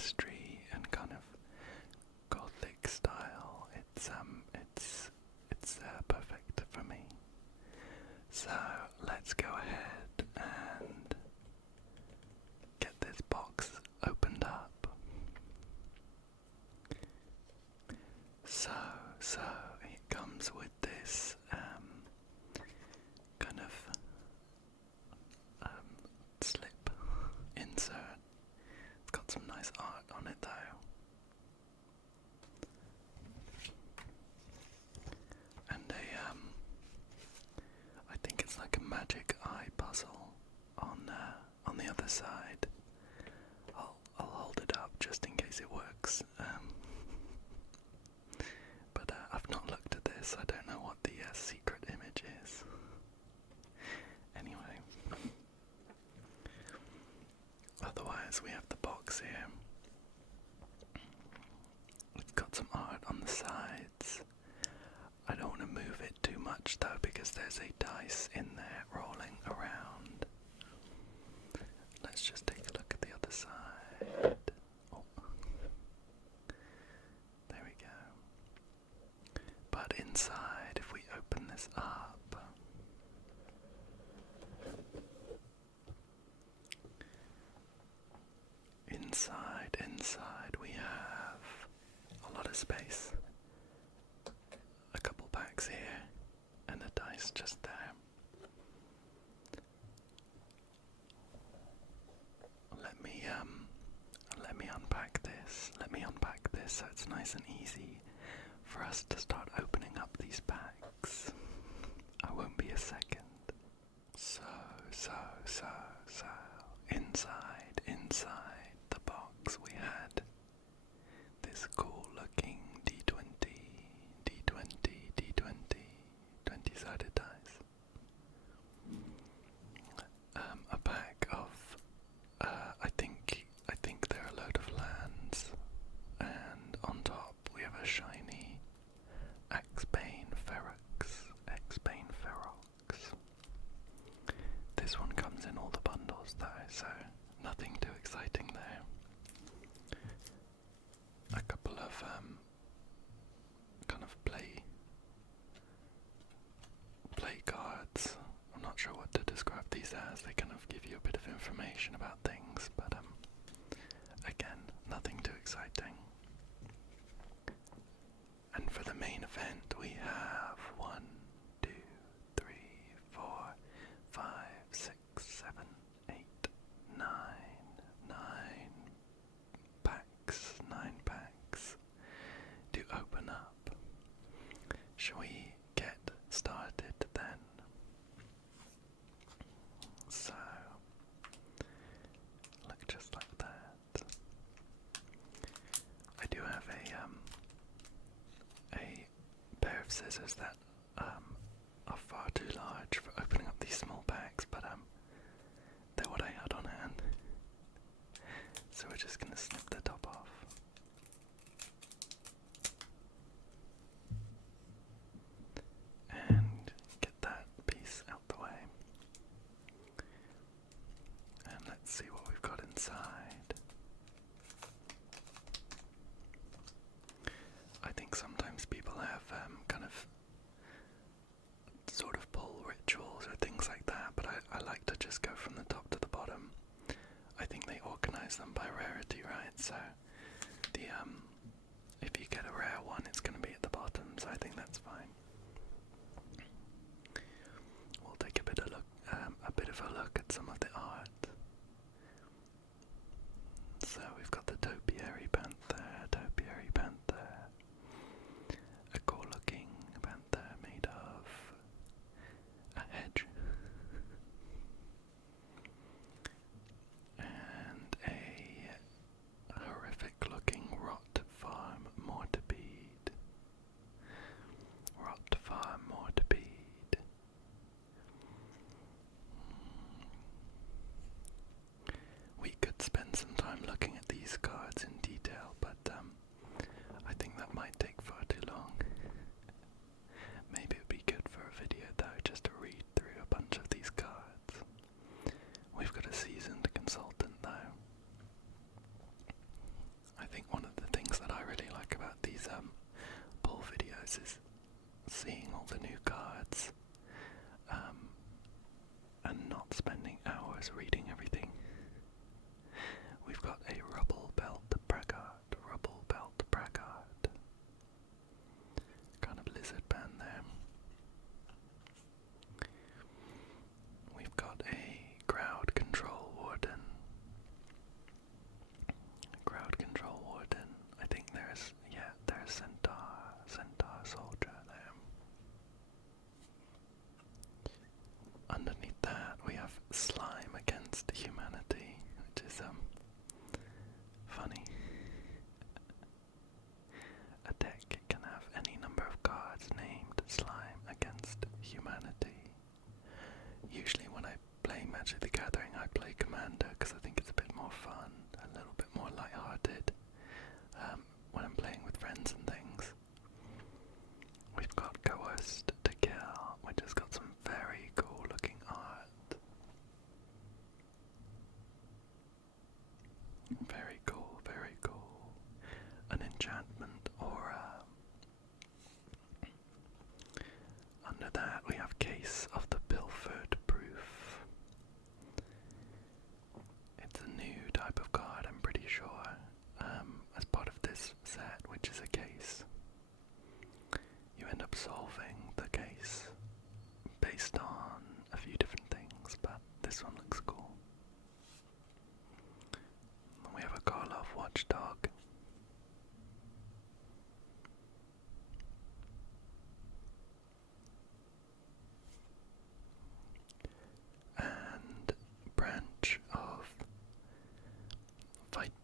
mystery and kind of gothic style. It's perfect for me. So let's go ahead and get this box opened up. So it comes with this kind of slip insert. It's got some nice art on it though. And I think it's like a magic eye puzzle on the other side. I'll hold it up just in case it works. But I've not looked at this. I don't know what the secret image is. Anyway. Otherwise, we have the box here. It's got some art on the sides. I don't want to move it too much though, because there's a dice in there rolling around. Let's just take a look at the other side. Oh. There we go. But inside, if we open this up, inside we have a lot of space. A couple packs here and a dice just there. Let me unpack this. Let me unpack this so it's nice and easy for us to start opening up these packs. I won't be a second. So inside the box we had this cool looking D20, 20-sided dice. A pack of, I think they're a load of lands, and on top we have a shiny expiring Ferox. This one comes in all the bundles though, so nothing too exciting there. A couple of kind of play cards. I'm not sure what to describe these as. They kind of give you a bit of information about things, but again, nothing too exciting. And for the main event, we have 1, 2, 3, 4, 5, 6, 7, 8, 9 packs to open up. Shall we get started then? So, look just like that. I do have a pair of scissors that are far too large for opening up these small packs, but they're what I had on hand. So we're just gonna snip the top off. And get that piece out the way. And let's see what we've got inside. I think sometimes people have kind of sort of pull rituals or things like that, but I like to just go from the top to the bottom. I think they organize them by rarity, right? So the if you get a rare one, it's going to be at the bottom, so I think that's fine. We'll take a bit of a look at some of the art. So we've got the topiary panther, a cool looking panther made of a hedge, and a horrific looking rot farm mortipede. Rot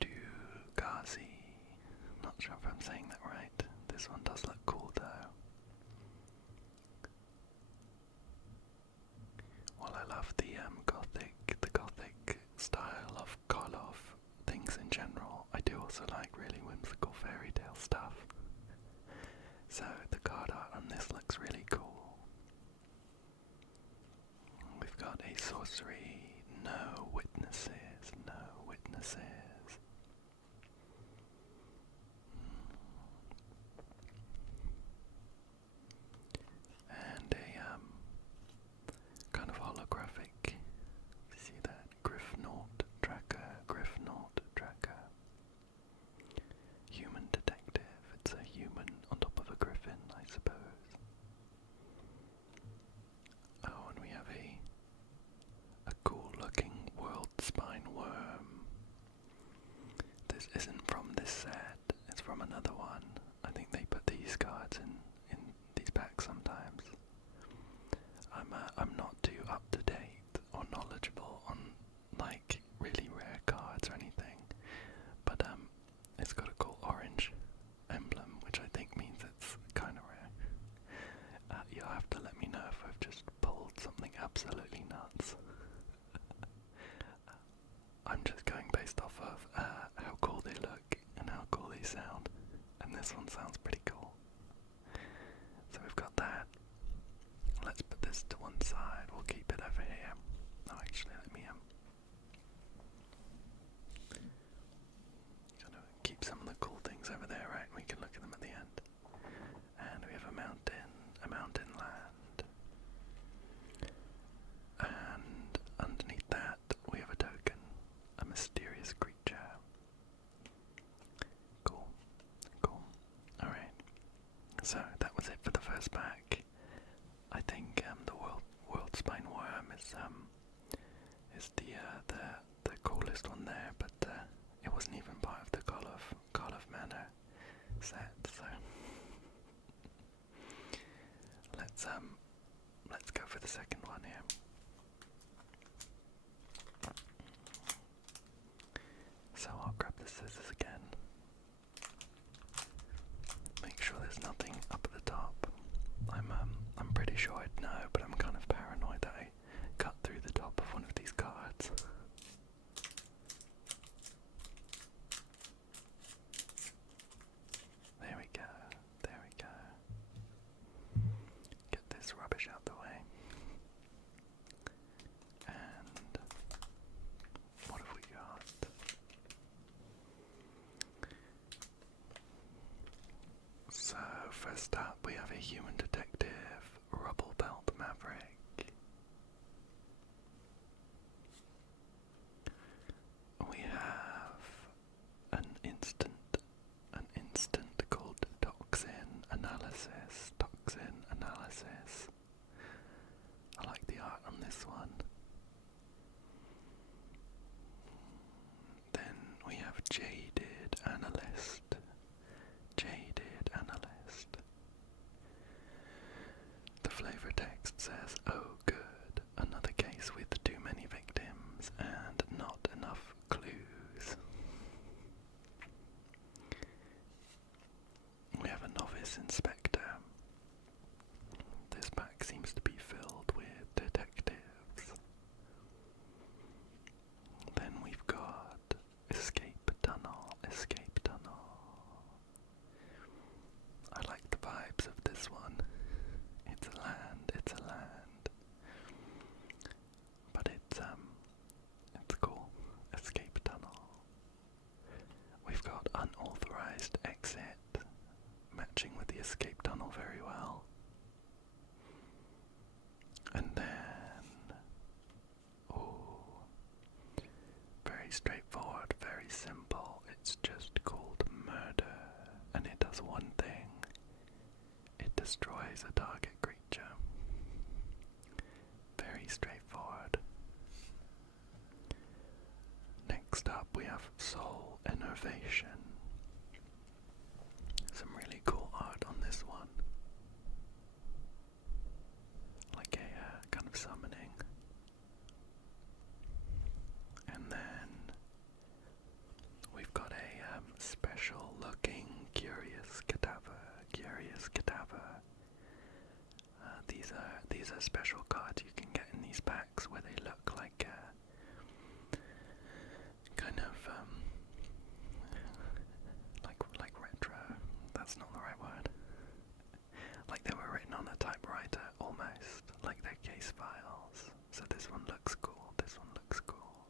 do Gazi. Not sure if I'm saying that right. This one does look cool though. Well, I love the gothic style of Karlov things in general. I do also like really whimsical fairy tale stuff. So the card art on this looks really cool. We've got a sorcery, no witnesses, no witnesses. And a kind of holographic, see that? Griffnaut tracker. Human detective, it's a human on top of a griffin, I suppose. Oh, and we have a cool looking world spine worm. This isn't from this set, it's from another one. I think they put these cards in these packs sometimes. I'm not too up to date or knowledgeable on like really rare cards or anything, but it's got a cool orange emblem, which I think means it's kind of rare. You'll have to let me know if I've just pulled something absolutely nuts. I'm just going based off of how cool they look and how cool they sound, and this one sounds pretty cool. So we've got that. Let's put this to one side. We'll keep it over here. No, actually, let me gonna keep some of the cool things over there, right? We can look at them at the end. And we have a mountain land. And underneath that, we have a token, a mysterious creature. Cool. Alright. So that was it for the first pack. I think the world spine worm is the coolest one there, but it wasn't even part of the Karlov Manor set. So let's go for the second one here. So I'll grab the scissors again. Make sure there's nothing up at the top. I'm pretty sure I'd know, but I'm kind of paranoid that I cut through the top of one of these cards. There we go. Get this rubbish out the way. And what have we got? So first up we have a human detective, Rubble Belt Maverick. We have an instant called Toxin Analysis. I like the art on this one. Then we have Jaded Analyst. The flavor text says, "Oh good, another case with too many victims and not enough clues." We have a novice inspector. This pack seems to be filled with detectives. Then we've got Escape Tunnel. I like the vibes of this one. It's a land. But it's cool. Escape Tunnel. We've got Unauthorized Exit, matching with the Escape Tunnel very well. And then, very straightforward, very simple. It's just called Murder, and it does one thing. It destroys a target creature. Very straightforward. Next up we have Soul Innovation. Some really cool art on this one. Like a kind of summoning. And then these are special cards you can get in these packs where they look like kind of like retro. That's not the right word. Like they were written on a typewriter, almost like they're case files. So this one looks cool. This one looks cool.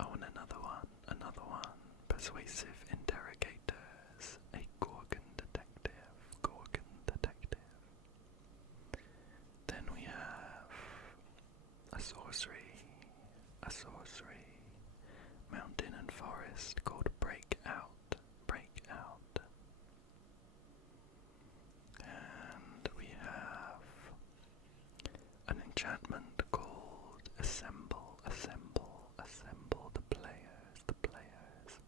Oh, and another one. Persuasive interrogators. A Gorgon detective. Then we have a sorcery. Mountain and forest called Breakout. And we have an enchantment called Assemble the players.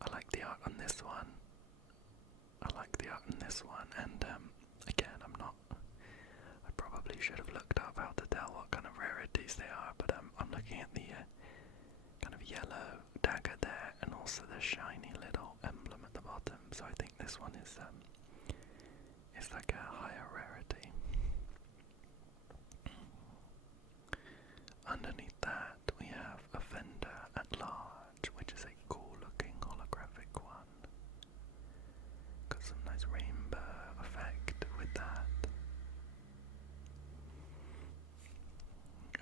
I like the art on this one. And again, I probably should have looked up how to tell what kind of rarities they are, but I'm looking at the kind of yellow dagger there, and also the shiny little emblem at the bottom. So I think this one is like a higher rarity. Underneath that, we have Offender at Large, which is a cool-looking holographic one. Got some nice rainbow effect with that.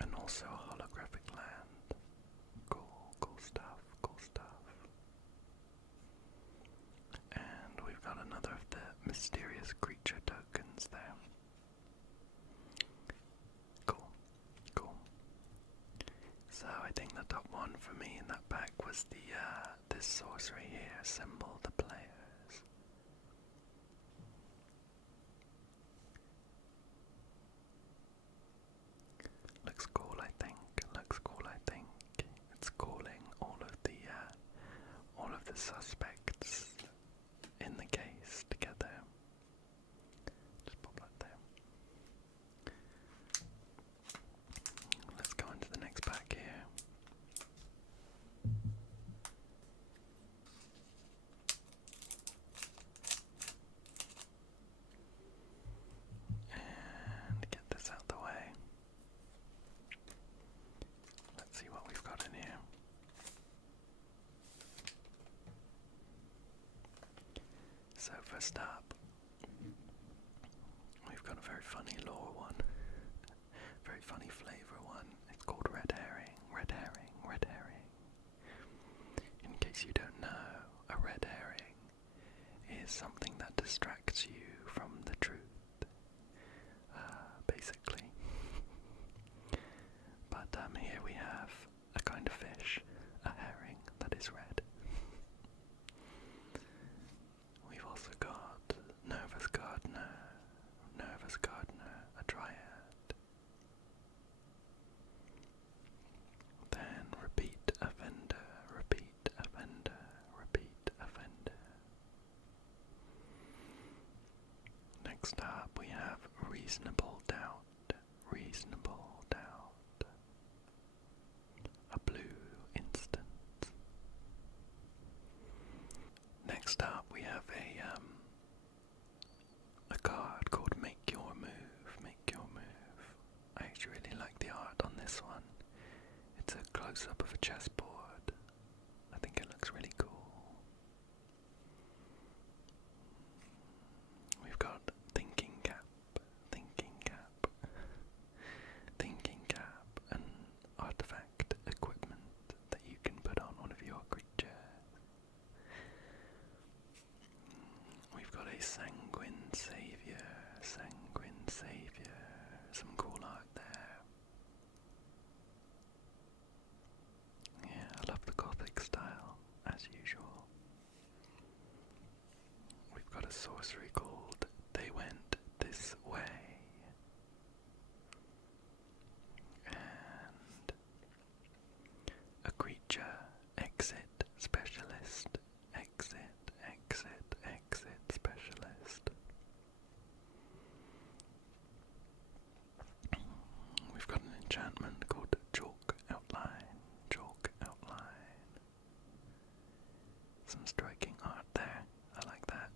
And also a holographic land. Cool stuff. And we've got another of the mysterious creature tokens there. Cool. So I think the top one for me in that pack was this sorcery here, Assemble the Players. Looks cool, I think. It's calling all of the suspects in the case together. Just pop that there. Let's go into the next pack here. And get this out the way. Let's see what we've got in here. So first up, we've got a very funny lore one. Very funny flavour one. It's called Red Herring. In case you don't know, a red herring is something that distracts you from the truth, basically. But here we have a kind of fish, a herring that is red. We've also got Nervous Gardener, a dryad. Then Repeat Offender. Next up we have Reasonable Doubt. A blue instant. Next up we have a card called Make Your Move. I actually really like the art on this one. It's a close-up of a chessboard. I think it looks really cool. We've got Thinking Cap, an artifact equipment that you can put on one of your creatures. We've got a Sanguine Savior, some cool art there. Yeah, I love the Gothic style, as usual. We've got a sorcery called They Went This Way. And a creature, Exit Specialist. We've got an enchantment called Chalk Outline. Some striking art there. I like that.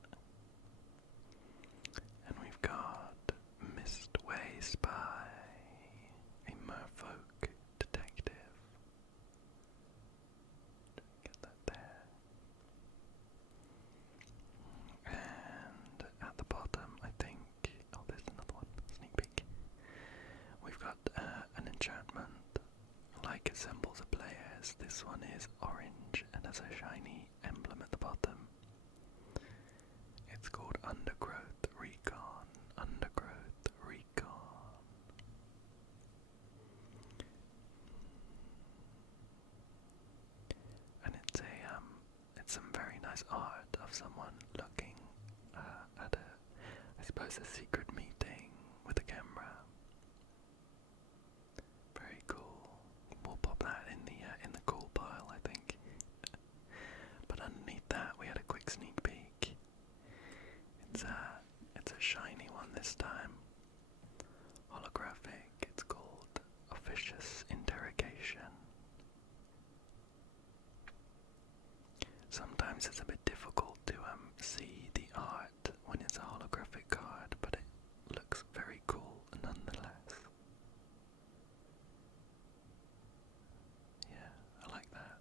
like it resembles a player's. This one is orange and has a shiny emblem at the bottom. It's called Undergrowth Recon. Undergrowth Recon. And it's some very nice art of someone looking at I suppose a secret meeting with a camera. Very cool. We'll pop that in the cool pile, I think. But underneath that, we had a quick sneak peek. It's a shiny one this time. Holographic. It's called Officious Interrogation. Sometimes it's a bit difficult to see the art when it's a holographic card, but it looks very cool nonetheless. Yeah, I like that.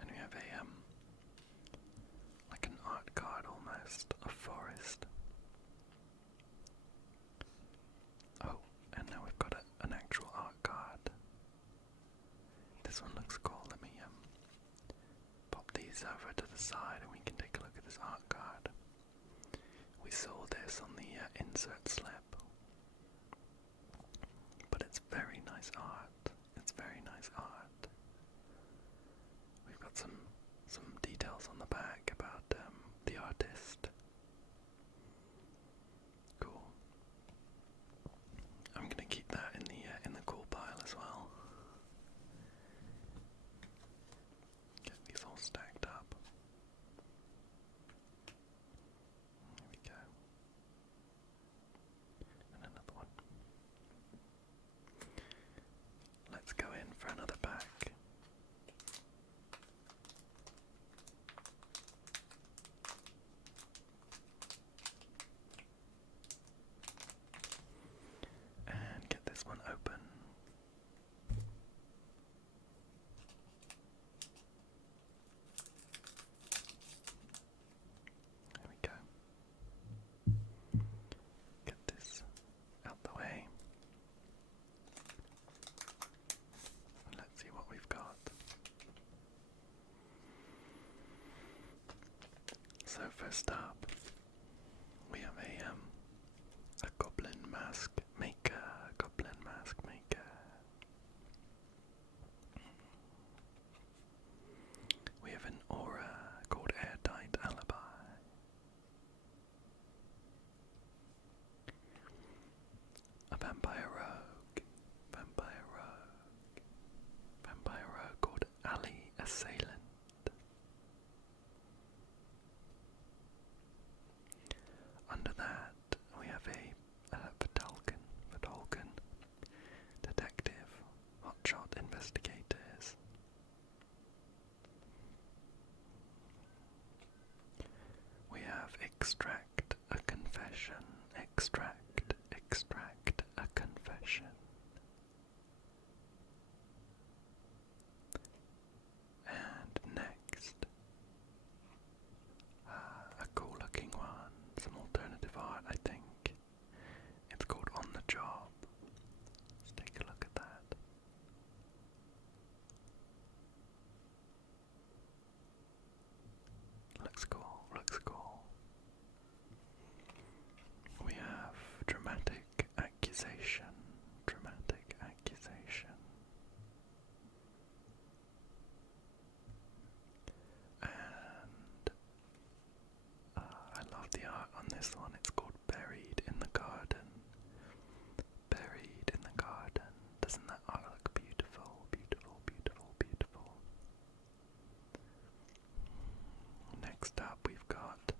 And we have like an art card almost, a forest. Oh, and now we've got an actual art card. This one looks cool. Let me pop these over to the side and we can take a look at this art card. We saw this on the insert slip, but it's very nice art. It's very nice art. We've got some details on the back about the artist. Cool. I'm gonna keep that in the cool pile as well. Get these all stacked up. There we go. And another one. Let's go in for another pack. And get this one open. There we go. Get this out the way. Let's see what we've got. So first up, we have a goblin mask maker. Goblin mask maker. We have an aura called Airtight Alibi. A vampire rogue. Vampire rogue. Vampire rogue called Ali Assailant. Under that, we have a Vidalcan, detective, hotshot investigators. We have extract a confession, extract a confession. And next, a cool looking one, some alternative art I think. It's called On the Job. Let's take a look at that. Looks cool, looks cool. We have dramatic accusation, dramatic accusation. And I love the art on this one. It's called Buried in the Garden. Buried in the Garden. Doesn't that art look beautiful? Beautiful, beautiful, beautiful. Next up we've got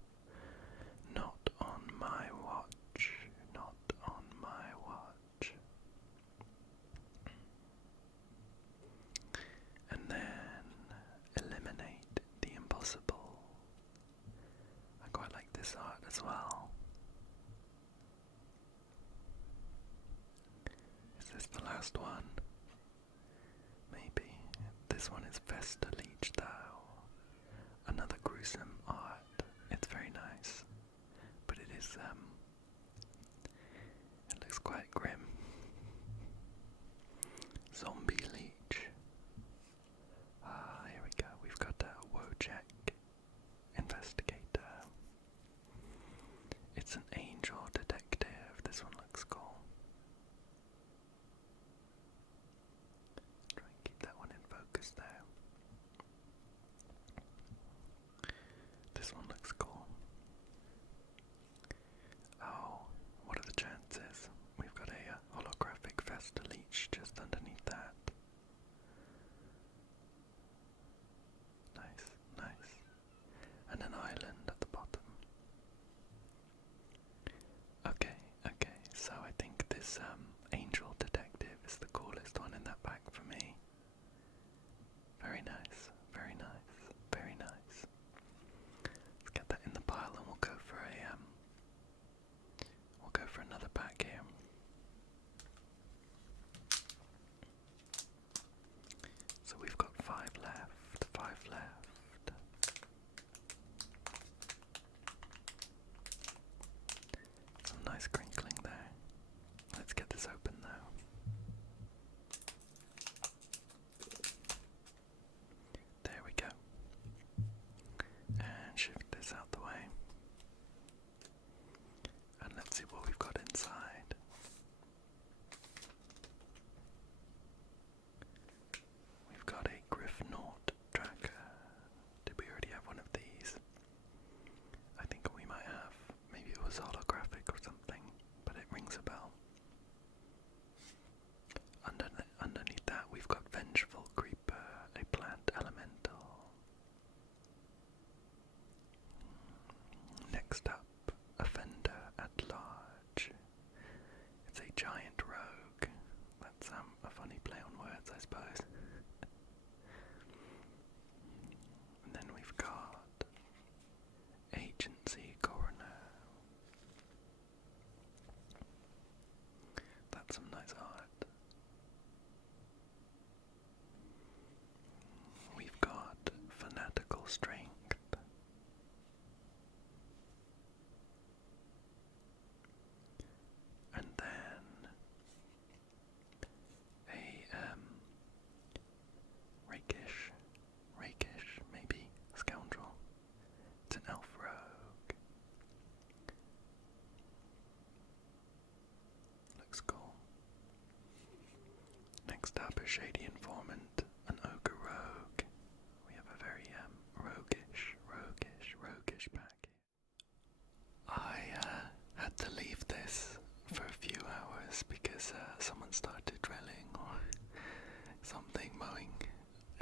Not on My Watch. Not on My Watch. And then Eliminate the Impossible. I quite like this art as well. Is this the last one? Maybe. This one is Vesta Leech Thou. Another gruesome art. It's very nice. But it is, it looks quite grim. Zombie leech. Here we go. We've got a Wojak investigator. It's an angel detective. This one looks cool. Try and keep that one in focus there. This one looks cool. Oh, what are the chances? We've got a holographic Vesta leech just underneath that. Nice, nice. And an island at the bottom. Okay, so I think this angel detective is the coolest one in that pack for me. Very nice, very nice, very nice. Let's get that in the pile and we'll go for another pack here. So we've got 5 left, 5 left. Some nice crinkling there. Let's get this open now. There we go. And shift this out the way. And let's see what we've got inside. We've got a Gryffindor tracker. Did we already have one of these? I think we might have. Maybe it was holographic or something, but it rings a bell. Underneath that we've got Vengeful Creeper, a plant elemental. Next up, Offender at Large. It's a giant rogue. That's a funny play on words, I suppose. And then we've got Agency Coroner. That's some nice art. We've got Fanatical Strength. And then a rakish, maybe, scoundrel. It's an elf rogue. Looks cool. Next up, a shady informant, an ogre rogue. We have a very roguish pack. I had to leave this for a few hours because someone started drilling or something mowing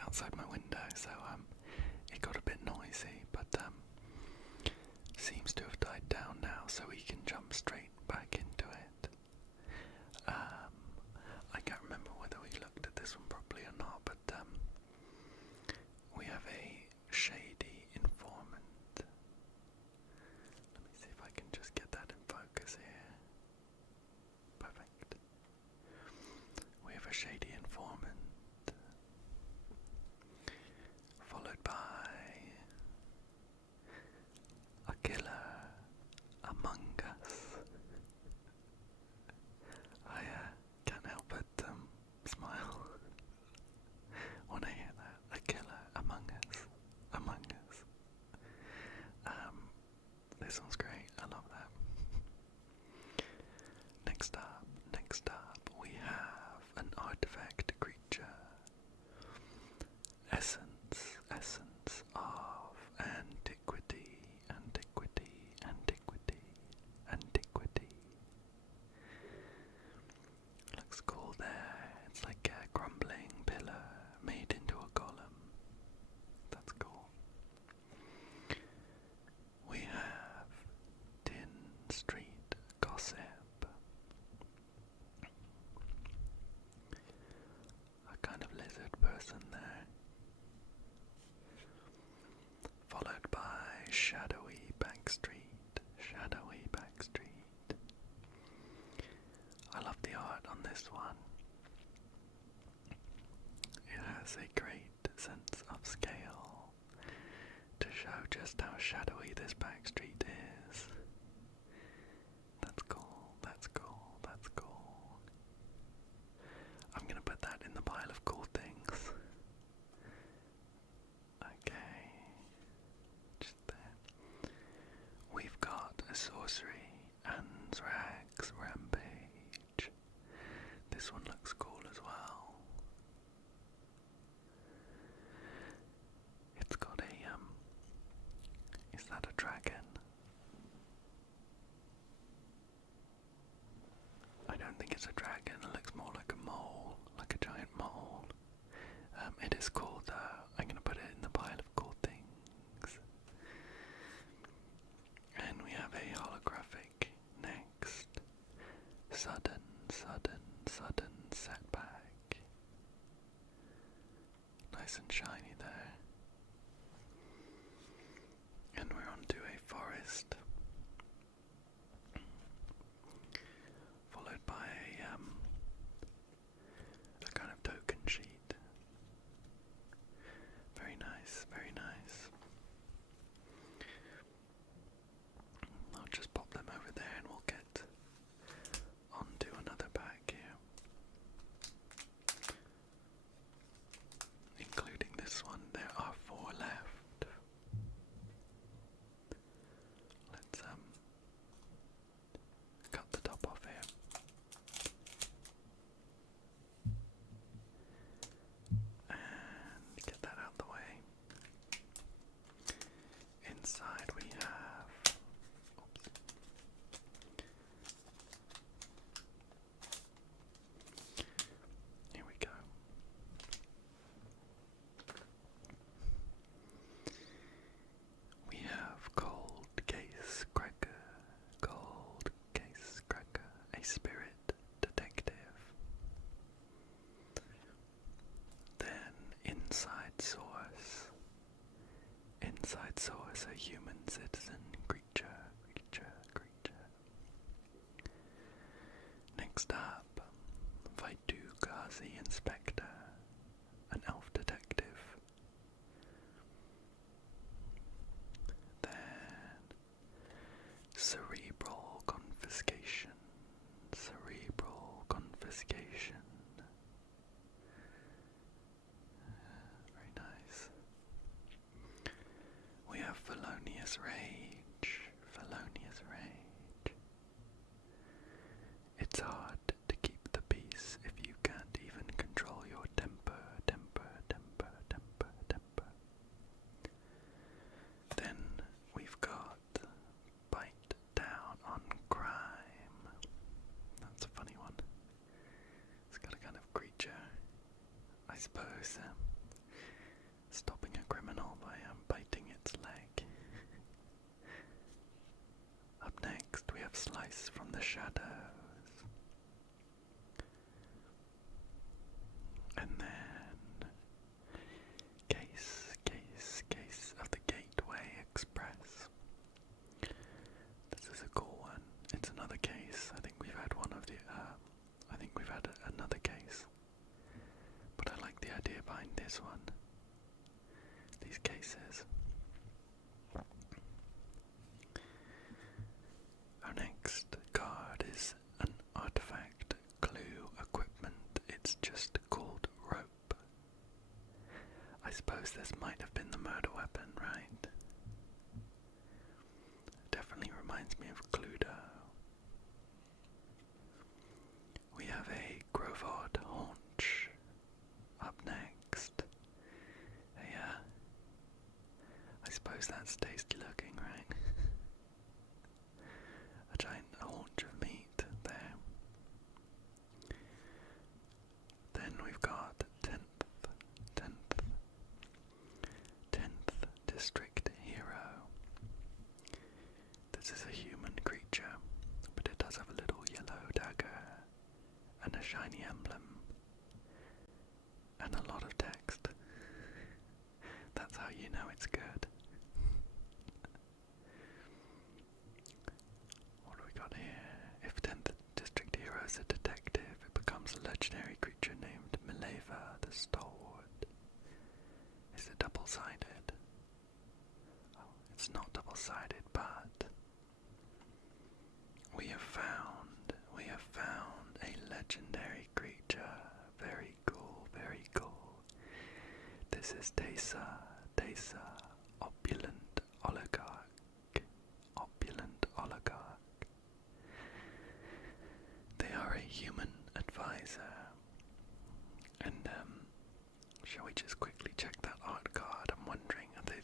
outside my window, so it got a bit noisy, but seems to have died down now, so we can jump straight back into it. I can't remember whether we looked at this one properly or not, but we have a shady informant. Let me see if I can just get that in focus here. Perfect. We have a shady informant, followed by a killer among us. I can't help but smile when I hear that. A killer among us. This one's great. I love that. Next up, we have an artifact creature. Essence of antiquity. Looks cool there. It's like a crumbling pillar made into a column. That's cool. We have Tin Street Gossip. A kind of lizard person there. Followed by Shadowy Backstreet. I love the art on this one. It has a great sense of scale to show just how shadowy this backstreet is. That's cool. I'm gonna put that in the pile nice and shiny there. And we're on to a forest, followed by a kind of token sheet. Very nice, very nice. I'll just pop them over there and we'll get onto another pack here, including this one. There are 4 left. Let's cut the top off here. And get that out the way. Inside we have, here we go. We have Cold Case Cracker, Cold Case Cracker, a spirit detective. Then Inside Source, Inside Source, a human citizen creature. Next up, Vaitu Ghazi Inspector, an elf detective. Then Cerebral Confiscation, Cerebral Confiscation. Very nice. We have Felonious Rage, Felonious Rage. It's hard to keep the peace if you can't even control your temper. Then we've got Bite Down on Crime. That's a funny one. It's got a kind of creature, I suppose, stopping a criminal by biting its leg. Up next we have Slice from the Shadows. And then Case of the Gateway Express. This is a cool one. It's another case. I think we've had another case. But I like the idea behind this one. These cases. Our next card is an artifact clue equipment. It's just called rope. I suppose this might have been the murder weapon, right? Definitely reminds me of Cluedo. We have a Grovod Haunch up next. I suppose that's tasty looking, right? A giant haunch of meat there. Then we've got 10th District Hero. This is a human creature, but it does have a little yellow dagger and a shiny emblem and a lot of text. That's how you know it's good. What do we got here? If 10th District Hero is a detective, it becomes a legendary creature named Mileva the Stalwart. Is it double-sided? Oh, it's not double-sided, but we have found a legendary creature. Very cool, very cool. This is Tesa, Opulent Oligarch. They are a human advisor. And shall we just quickly check that art card? I'm wondering, are they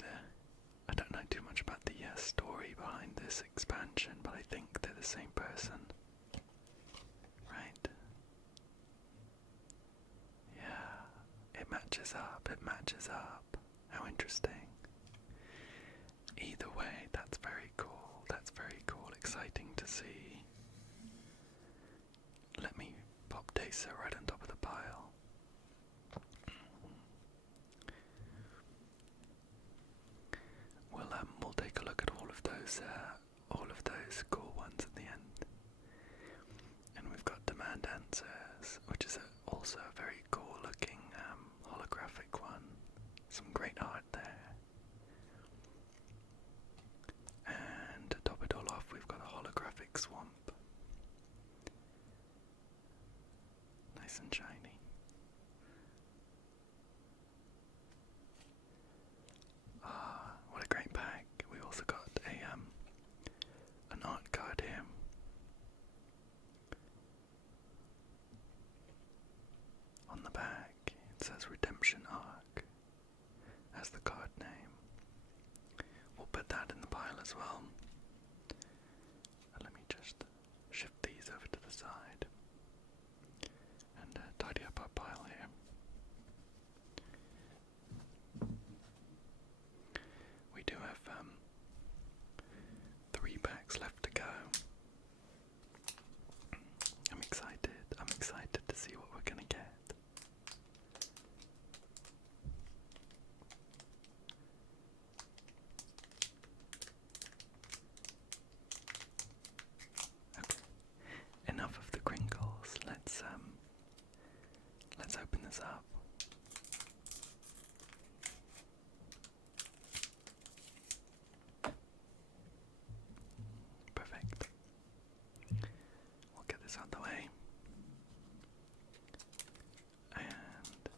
I don't know too much about the story behind this expansion, but I think they're the same person. Right? Yeah, it matches up. How interesting. Either way, that's very cool. Exciting to see. Let me pop Dasa right on top of the pile. as well. Let me just shift these over to the side and tidy up our pile here. We do have 3 packs left to go. I'm excited to see what we're gonna get. Okay, enough of the crinkles. Let's open this up. Perfect. We'll get this out of the way. And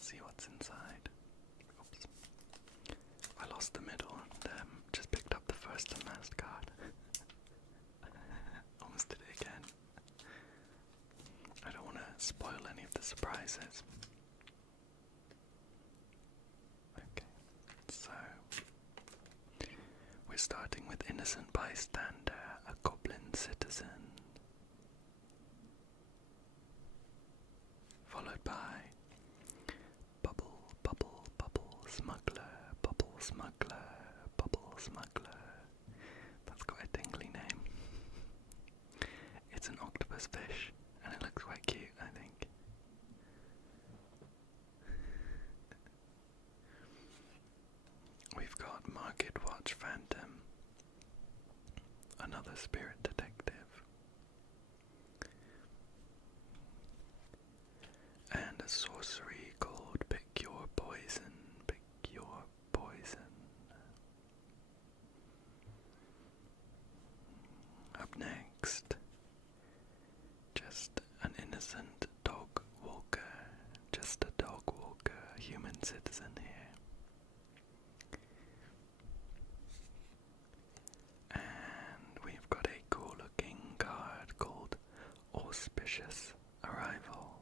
see what's inside. Oops. I lost the middle and just picked up the first and last card. Almost did it again. I don't want to spoil any of the surprises. Okay, so we're starting with Innocent Bystander, a Goblin Citizen, followed by Bubble, Bubble, Bubble Smuggler, Bubble Smuggler, Bubble Smuggler. That's quite a tingly name. It's an octopus fish, and it looks quite cute, I think. We've got Market Watch Phantom, another spirit detective, and a sorcery called Pick Your Poison, Pick Your Poison. Up next, just an innocent dog walker, just a dog walker, human citizen here. And we've got a cool looking card called Auspicious Arrival.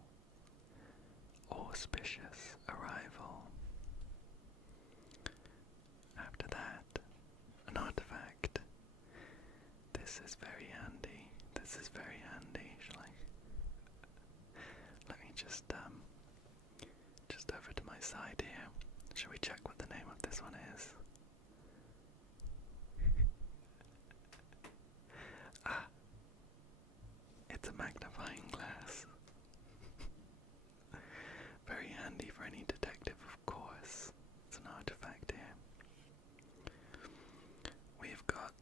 Auspicious Arrival. After that, an artifact. This is very handy. This is very handy, shall I? Let me just over to my side here. Shall we check what the name of this one is? It's a magnifying glass. Very handy for any detective, of course. It's an artifact here. We've got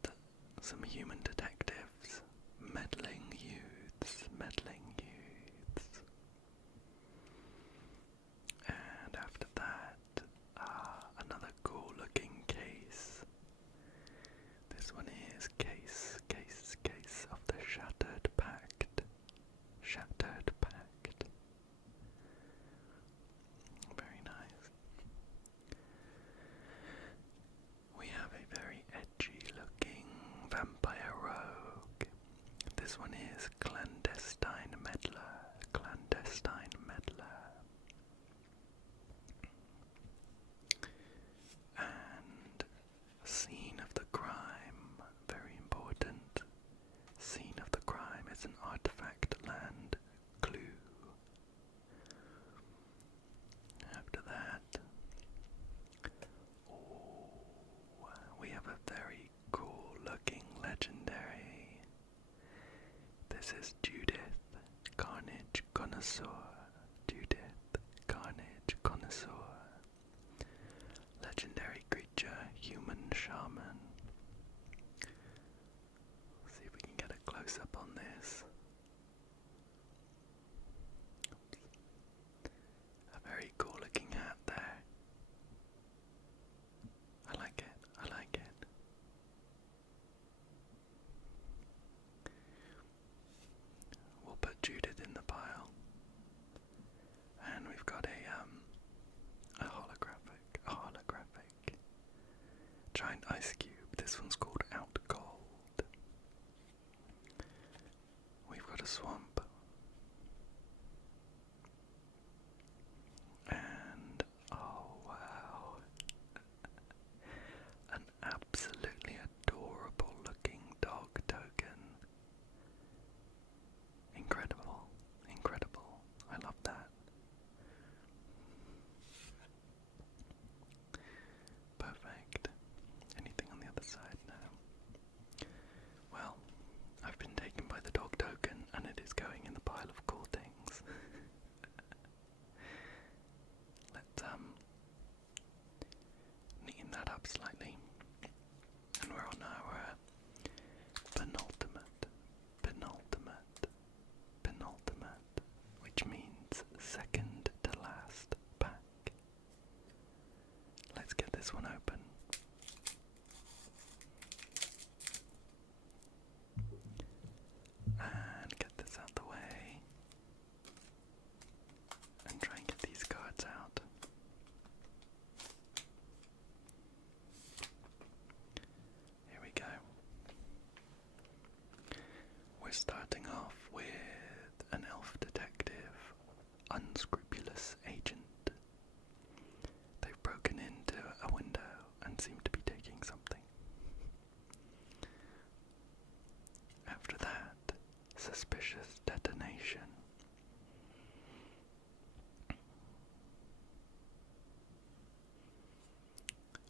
some human detectives, meddling youths, and after that, another cool looking case. This one is case of the Shattered Pact. Very nice. We have a very edgy looking vampire rogue. This one is Clandestine Meddler. And scene of the crime, very important. Scene of the crime is an artifact land clue. After that, we have a very cool looking legendary. This is Judith, Carnage Connoisseur. Legendary creature, human shaman. See if we can get a close up on this. A very cool looking hat there. I like it. up slightly. And we're on our penultimate, which means second to last pack. Let's get this one open. And get this out the way. And try and get these cards out. Here we go. We're starting off with an elf detective, unscrupulous agent. They've broken into a window and seem to be taking something. After that, suspicious detonation.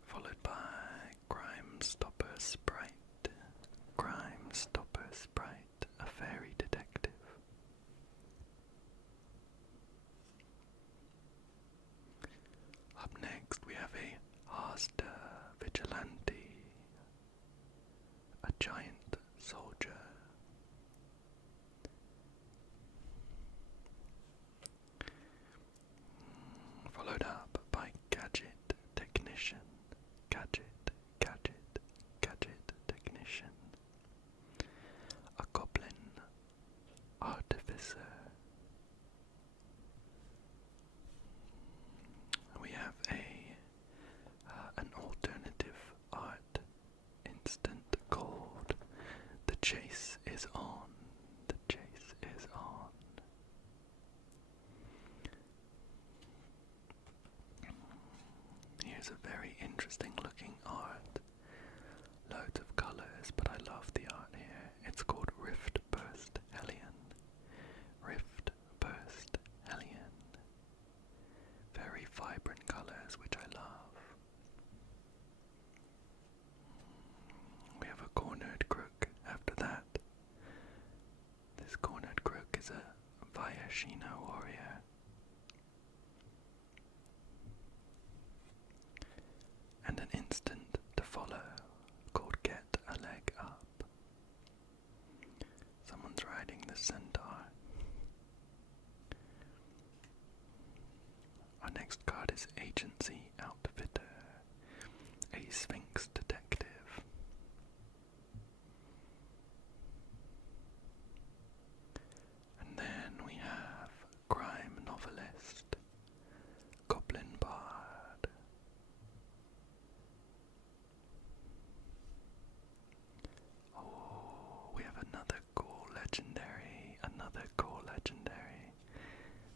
Followed by Crime Stopper Sprite. Crime Stopper Sprite, a fairy detective. Up next we have a Hasta Vigilante, a giant soldier. Followed up by Gadget Technician. Gadget Technician. A Goblin Artificer. We have an alternative art instant called The Chase is On. The Chase is On. Here's a very interesting looking art. Loads of colours, but I love the art here. It's called Rift Burst Hellion. Rift Burst Hellion. Very vibrant colours, which I love. We have a cornered crook after that. This cornered crook is a Vyashino warrior. And an instant to follow called Get a Leg Up. Someone's riding the centaur. Our next card is Agency Outfitter, a Sphinx detective. And then we have Crime Novelist, Goblin Bard. Oh, we have another cool legendary.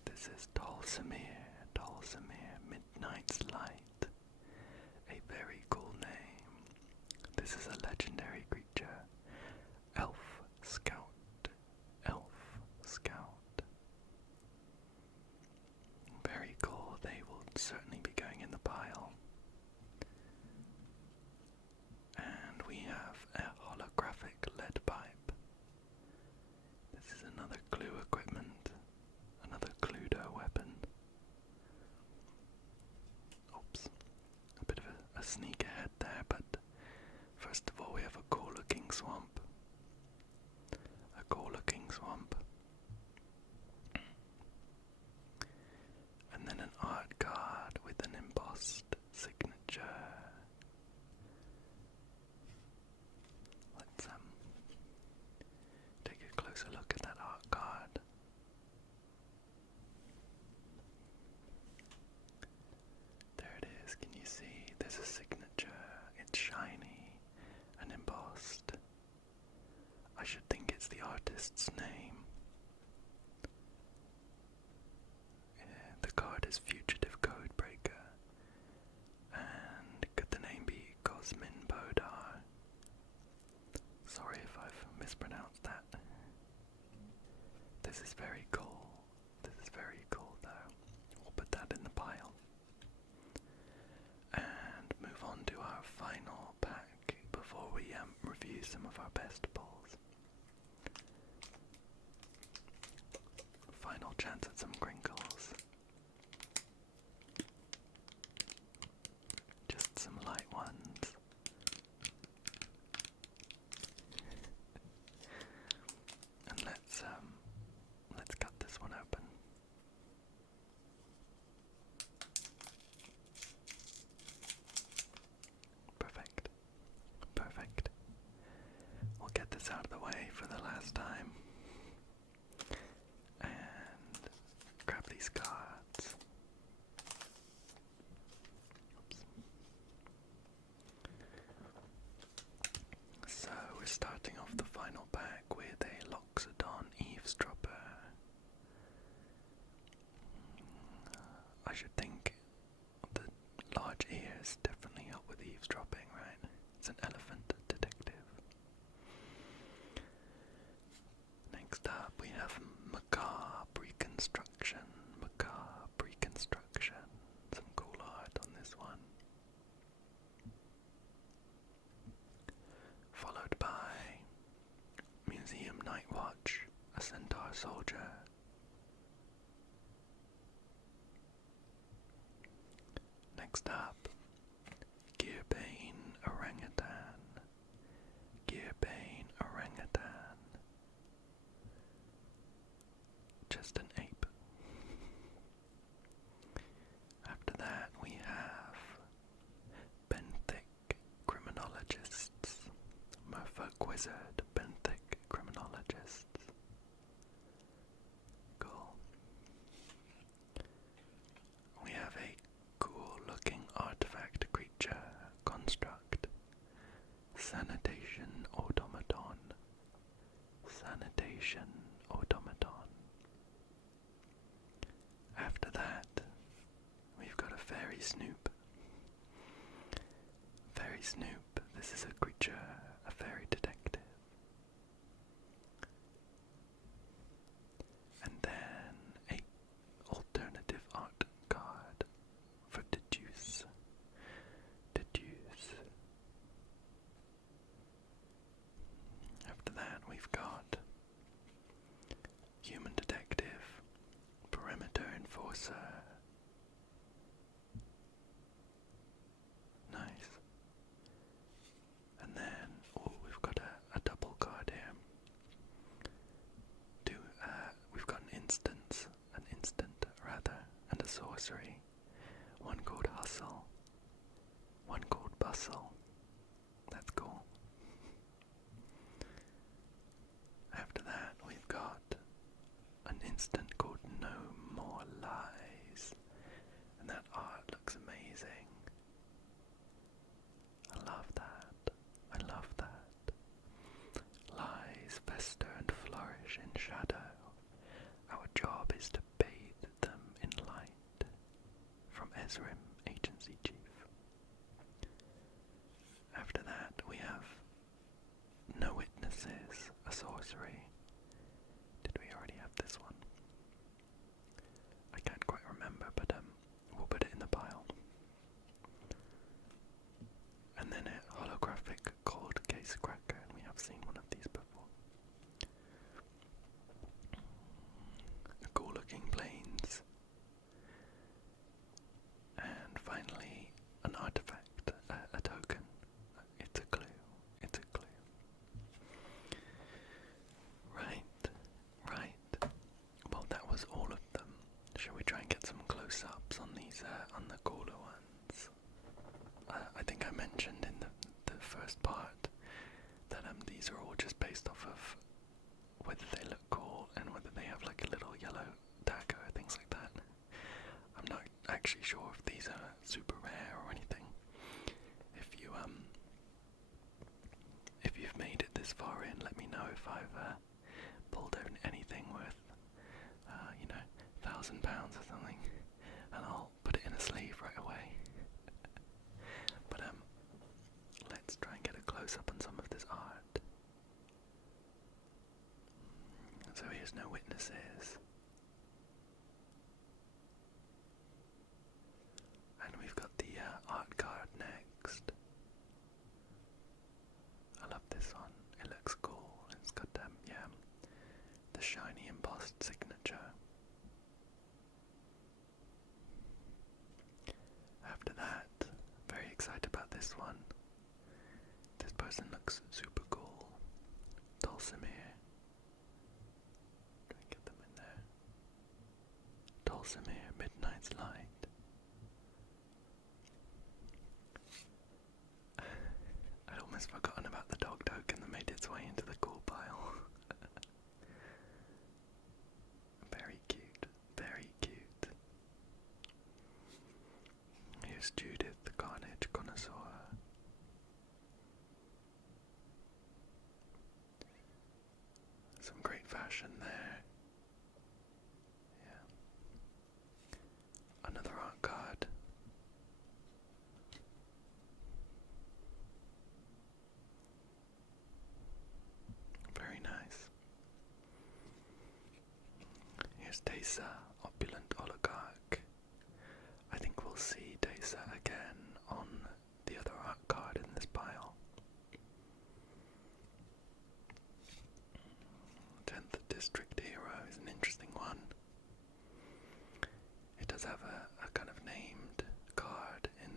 This is Dulcimere, Midnight's Light. A very cool name. This is a legendary creature. Elf Scout. Very cool. They will certainly be going in the pile. And we have a holographic lead pipe. This is another clue equipment, another Cluedo weapon. Oops, a bit of a sneak ahead there, but first of all we have a cool looking swamp. And then an art card with an embossed signature. Let's take a closer look at that art card. There it is, can you see? There's a signature, it's shiny and embossed. I should think it's the artist's name. The card is Fugitive Codebreaker. And could the name be Cosmin Bodar? Sorry if I've mispronounced that. This is very cool. Though. We'll put that in the pile. And move on to our final pack before we review some of our best pulls. Next up, Gearbane Orangutan. Gearbane Orangutan. Just an ape. After that we have benthic criminologists. Merfolk wizard, benthic criminologists. Cool. We have a cool looking artifact creature construct. Sanitation automaton. Sanitation automaton. After that, we've got a fairy snoop. Fairy snoop, this is a creature, a fairy detective. And then a alternative art card for deduce. Deduce. After that, we've got human detective, perimeter enforcer. Nice. And then, we've got a double card here. We've got an instant rather, and a sorcery. One called Hustle, one called Bustle. That's cool. After that, we've got an instant called No More Lies, and that art looks amazing. I love that. I love that. Lies fester and flourish in shadow. Our job is to bathe them in light. From Ezrim, Agency Chief. After that, we have No Witnesses, a sorcery. Did we already have this one? I can't quite remember, but we'll put it in the pile. And then a holographic cold case cracker, and we have seen one of these before. Cool looking planes. And finally, an artifact, a token. It's a clue. It's a clue. Right. Well, that was all of them. Shall we try and get some close-ups on these, on the cooler ones? I think I mentioned in the first part that these are all just based off of whether they look cool and whether they have like a little yellow dagger, things like that. I'm not actually sure if these are super rare or anything. If you've made it this far in, let me know if I've pulled out anything worth, £1,000 or something, and I'll put it in a sleeve right away. But let's try and get a close up on some of this art. So here's No Witnesses. And we've got the art card next. I love this one. It looks cool. It's got the shiny embossed signature. After that, very excited about this one. This person looks super cool. Dulcimere. Try and get them in there. Dulcimere, Midnight's Light. I'd almost forgotten about the dog token that made its way into the cool pile. Very cute, very cute. Here's Judith, the Carnage Connoisseur. Some great fashion there. Yeah. Another art card. Very nice. Here's Tesa, Opulent Oligarch. I think we'll see Tesa again on the other art card in this pile. 10th District Hero is an interesting one. It does have a kind of named card in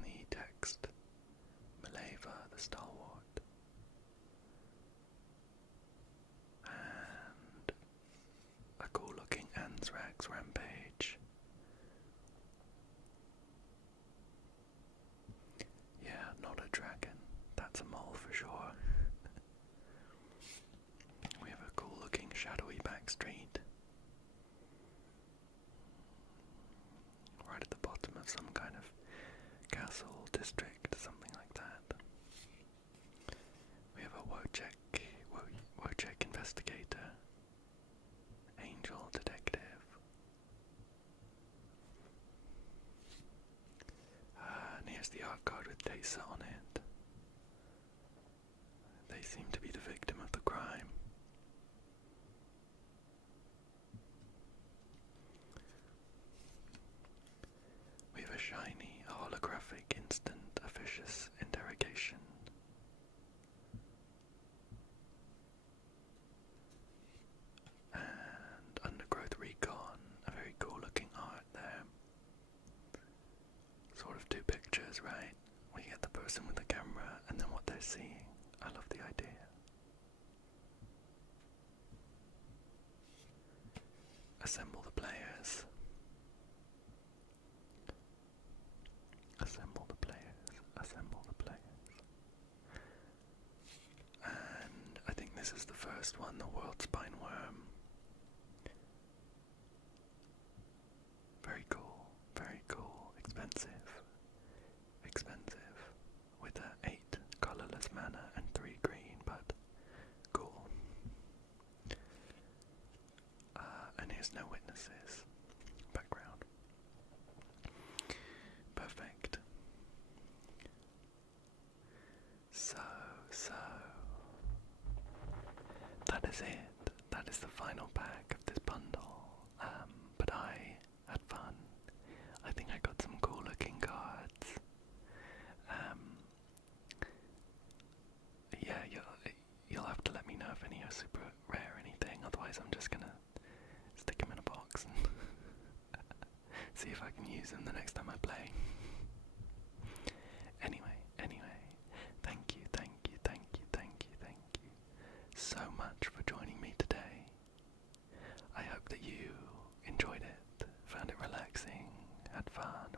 stalwart. And a cool looking Anthrax Rampage. Yeah, not a dragon. That's a mole for sure. We have a cool looking shadowy backstreet. Right at the bottom of some kind of castle district, something like that. We have a Wojciech investigator, angel detective. And here's the art card with Tesa on it. They seem to be the victim of the crime. We have a shiny, holographic, instant, officious interrogation. And Undergrowth Recon, a very cool looking art there. Sort of two pictures, right? We get the person with the camera and then what they're seeing. I love the idea. Assemble the players. Assemble the players. Assemble the players. And I think this is the first one, the World Spine Worm. Very cool. Very cool. Expensive. Expensive. With 8 colourless mana and 3 green, but cool. And here's no witnesses. Background. Perfect. So, that is it. That is the final pack of this bundle. But I had fun. I think I got some cool looking cards. Yeah, you'll have to let me know if any are super rare or anything. Otherwise, I'm just gonna stick them in a box and see if I can use them the next time I play. Anyway, thank you so much for joining me today. I hope that you enjoyed it, found it relaxing, had fun,